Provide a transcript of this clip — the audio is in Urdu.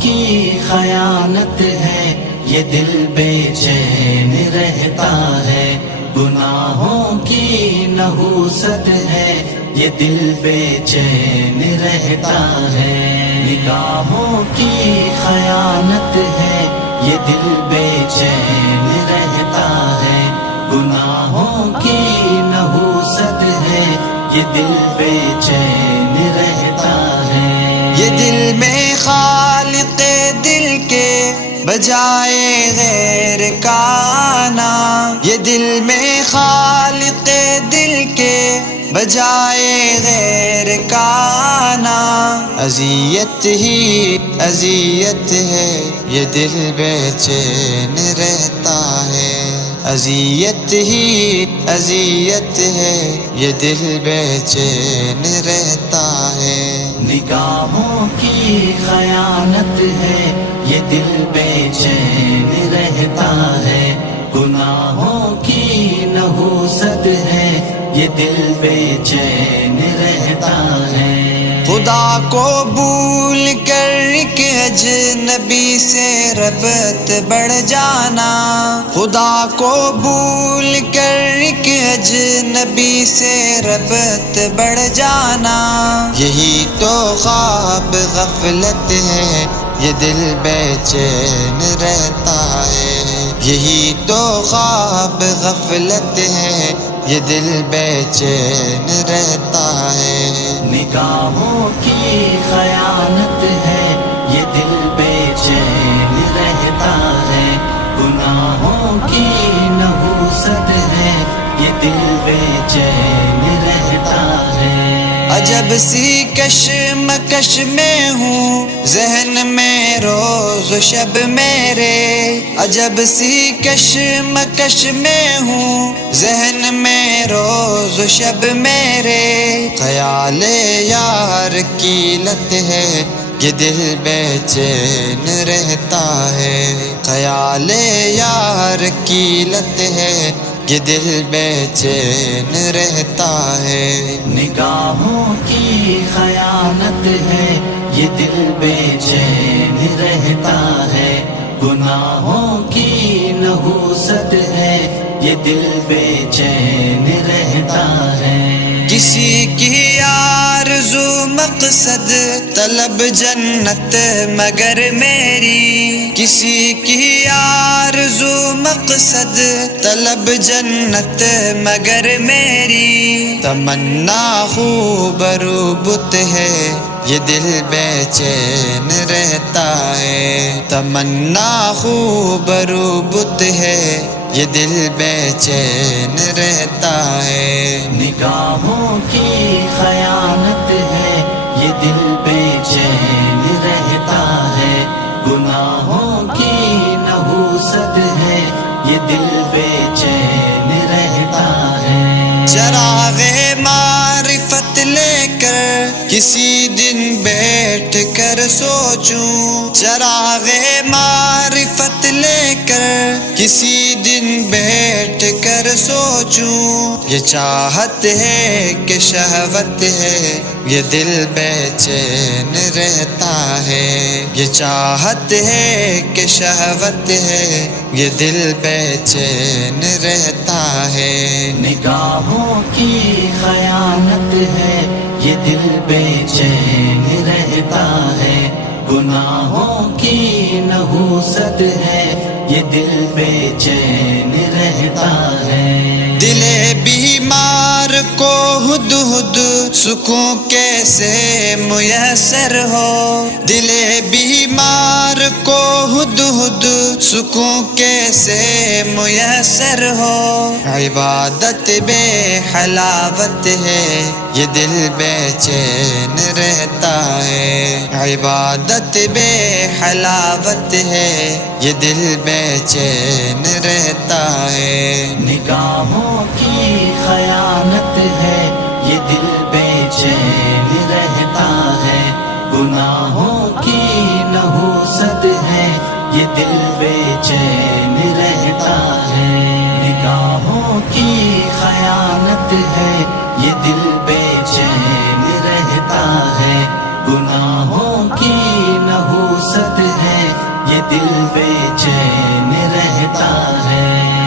کی خیانت ہے، یہ دل بے چین رہتا ہے، گناہوں کی نحوست ہے، یہ دل بے چین رہتا ہے، نگاہوں کی خیانت ہے، یہ دل بے چین رہتا ہے، گناہوں کی نحوست ہے، یہ دل بے چین رہتا ہے۔ یہ دل میں خالق دل کے بجائے غیر کا آنا، یہ دل میں خالق دل کے بجائے غیر کا آنا، اذیت ہی اذیت ہے، یہ دل بے چین رہتا ہے، اذیت ہی اذیت ہے، یہ دل بے چین رہتا ہے۔ نگاہوں کی خیانت ہے، یہ دل بے چین رہتا ہے، گناہوں کی نحوست ہے، یہ دل بے چین رہتا ہے۔ خدا کو بھول کر کہ اجنبی سے ربط بڑھ جانا، خدا کو بھول کر کہ اجنبی سے ربط بڑھ جانا، یہی تو خواب غفلت ہے، یہ دل بے چین رہتا ہے، یہی تو خواب غفلت ہے، یہ دل بے چین رہتا ہے۔ نگاہوں کی خیانت ہے، یہ دل بے چین رہتا ہے، گناہوں کی نحوست ہے، یہ دل بے چین رہتا ہے۔ عجب سی کشمکش میں ہوں ذہن میں روز و شب میرے، عجب سی کشمکش میں ہوں ذہن میں روز و شب میرے، خیال یار کی لت ہے، یہ دل بے چین رہتا ہے، خیال یار کی لت ہے، یہ دل بے چین رہتا ہے۔ نگاہوں کی خیانت ہے، یہ دل بے چین رہتا ہے، گناہوں کی نحوست ہے، یہ دل بے چین رہتا ہے۔ کسی کی آرزو مقصد طلب جنت مگر میری، کسی کی آرزو مقصد طلب جنت مگر میری، تمنا خوب روبت ہے، یہ دل بے چین رہتا ہے، تمنا خوب روبت ہے، یہ دل بے چین رہتا ہے۔ نگاہوں کی خیانت ہے، یہ دل بے چین رہتا ہے، گناہوں کی نحوست ہے، یہ دل بے چین رہتا ہے۔ چراغ معرفت لے کر کسی دن بیٹھ کر سوچوں، چراغ معرفت لے کر کسی دن بیٹھ کر سوچوں، یہ چاہت ہے کہ شہوت ہے، یہ دل بے چین رہتا ہے، یہ چاہت ہے کہ شہوت ہے، یہ دل بے چین رہتا ہے۔ نگاہوں کی خیانت ہے، یہ دل بے چین رہتا ہے، گناہوں کی نحوست ہے، یہ دل بے چین رہتا ہے۔ دل بیمار کو ہد ہد سکون کیسے میسر ہو، دل بیمار کو ہد ہد سکون کیسے میسر ہو، عبادت بے حلاوت ہے، یہ دل بے چین رہتا ہے، عبادت بے حلاوت ہے، یہ دل بے چین رہتا ہے۔ نگاہوں کی خیانت ہے، یہ دل بے چین رہتا ہے، گناہوں کی نحوست ہے، یہ دل بے چین رہتا ہے۔ نگاہوں کی خیانت ہے، یہ دل بے چین رہتا ہے، گناہوں کی نحوست نحوست ہے یہ دل بے چین رہتا ہے.